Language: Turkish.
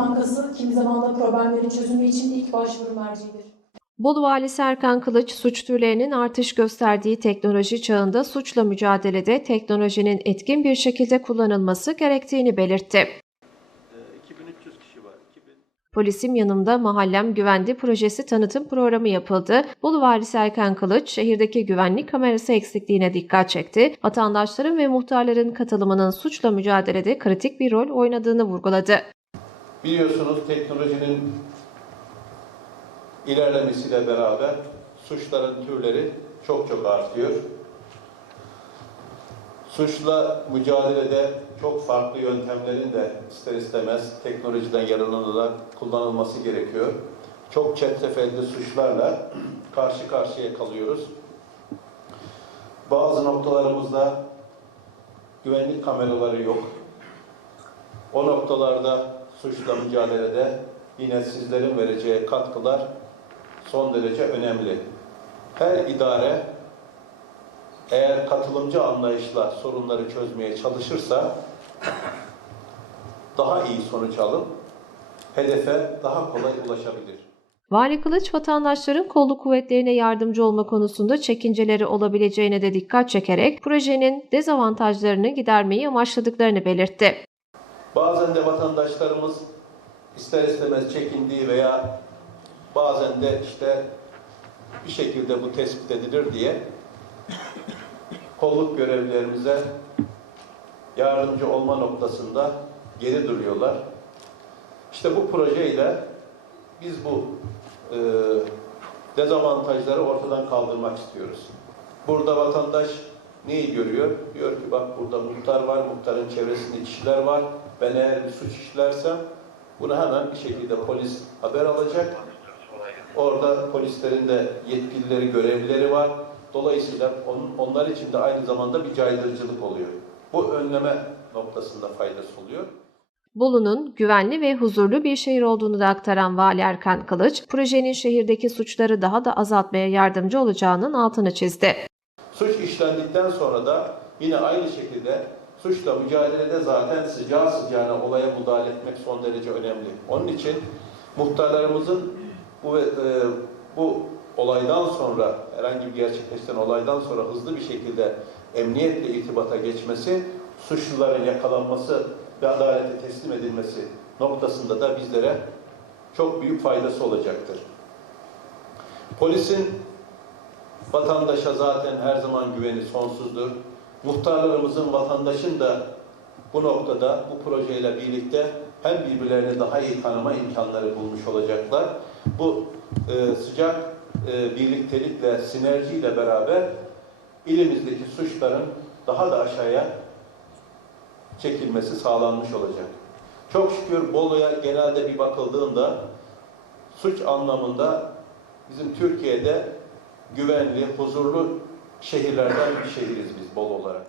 Bankası kimi zaman da problemlerin çözümü için ilk başvuru merciidir. Bolu Valisi Erkan Kılıç, suç türlerinin artış gösterdiği teknoloji çağında suçla mücadelede teknolojinin etkin bir şekilde kullanılması gerektiğini belirtti. Ee, 2300 kişi var. 2000 Polisim yanımda Mahallem Güvendi projesi tanıtım programı yapıldı. Bolu Valisi Erkan Kılıç, şehirdeki güvenlik kamerası eksikliğine dikkat çekti. Vatandaşların ve muhtarların katılımının suçla mücadelede kritik bir rol oynadığını vurguladı. Biliyorsunuz teknolojinin ilerlemesiyle beraber suçların türleri çok çok artıyor. Suçla mücadelede çok farklı yöntemlerin de ister istemez teknolojiden yararlanarak kullanılması gerekiyor. Çok çetrefilli suçlarla karşı karşıya kalıyoruz. Bazı noktalarımızda güvenlik kameraları yok. O noktalarda suçla mücadelede yine sizlerin vereceği katkılar son derece önemli. Her idare eğer katılımcı anlayışla sorunları çözmeye çalışırsa daha iyi sonuç alıp hedefe daha kolay ulaşabilir. Vali Kılıç vatandaşların kolluk kuvvetlerine yardımcı olma konusunda çekinceleri olabileceğine de dikkat çekerek projenin dezavantajlarını gidermeyi amaçladıklarını belirtti. Bazen de vatandaşlarımız ister istemez çekindiği veya bazen de işte bir şekilde bu tespit edilir diye kolluk görevlilerimize yardımcı olma noktasında geri duruyorlar. İşte bu projeyle biz bu e, dezavantajları ortadan kaldırmak istiyoruz. Burada vatandaş neyi görüyor? Diyor ki bak burada muhtar var, muhtarın çevresinde kişiler var. Ben eğer bir suç işlersem bunu hemen bir şekilde polis haber alacak. Orada polislerin de yetkilileri, görevlileri var. Dolayısıyla on- onlar için de aynı zamanda bir caydırıcılık oluyor. Bu önleme noktasında faydası oluyor. Bolu'nun güvenli ve huzurlu bir şehir olduğunu da aktaran Vali Erkan Kılıç, projenin şehirdeki suçları daha da azaltmaya yardımcı olacağının altını çizdi. Suç işlendikten sonra da yine aynı şekilde suçla mücadelede zaten sıcağı sıcağına olaya müdahale etmek son derece önemli. Onun için muhtarlarımızın bu, e, bu olaydan sonra, herhangi bir gerçekleşen olaydan sonra hızlı bir şekilde emniyetle irtibata geçmesi, suçluların yakalanması ve adalete teslim edilmesi noktasında da bizlere çok büyük faydası olacaktır. Polisin Vatandaşa zaten her zaman güveni sonsuzdur. Muhtarlarımızın, vatandaşın da bu noktada bu projeyle birlikte hem birbirlerini daha iyi tanıma imkanları bulmuş olacaklar. Bu e, sıcak e, birliktelikle, sinerjiyle beraber ilimizdeki suçların daha da aşağıya çekilmesi sağlanmış olacak. Çok şükür Bolu'ya genelde bir bakıldığında suç anlamında bizim Türkiye'de güvenli, huzurlu şehirlerden bir şehiriz biz Bolu olarak.